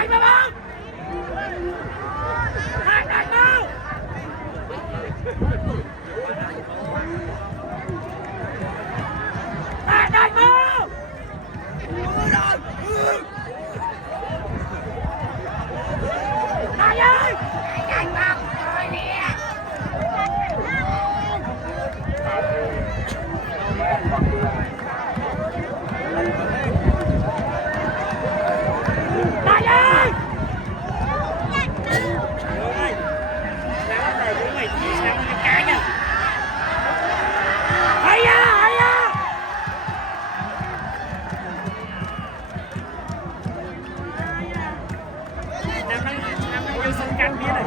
Hai ba bốn. Hai đánh đâu. Hai đánh đâu. Hai ơi. Đánh vào rồi nè. Hai ơi. Hay à, hay à. Năm nó vô sân canh kia này.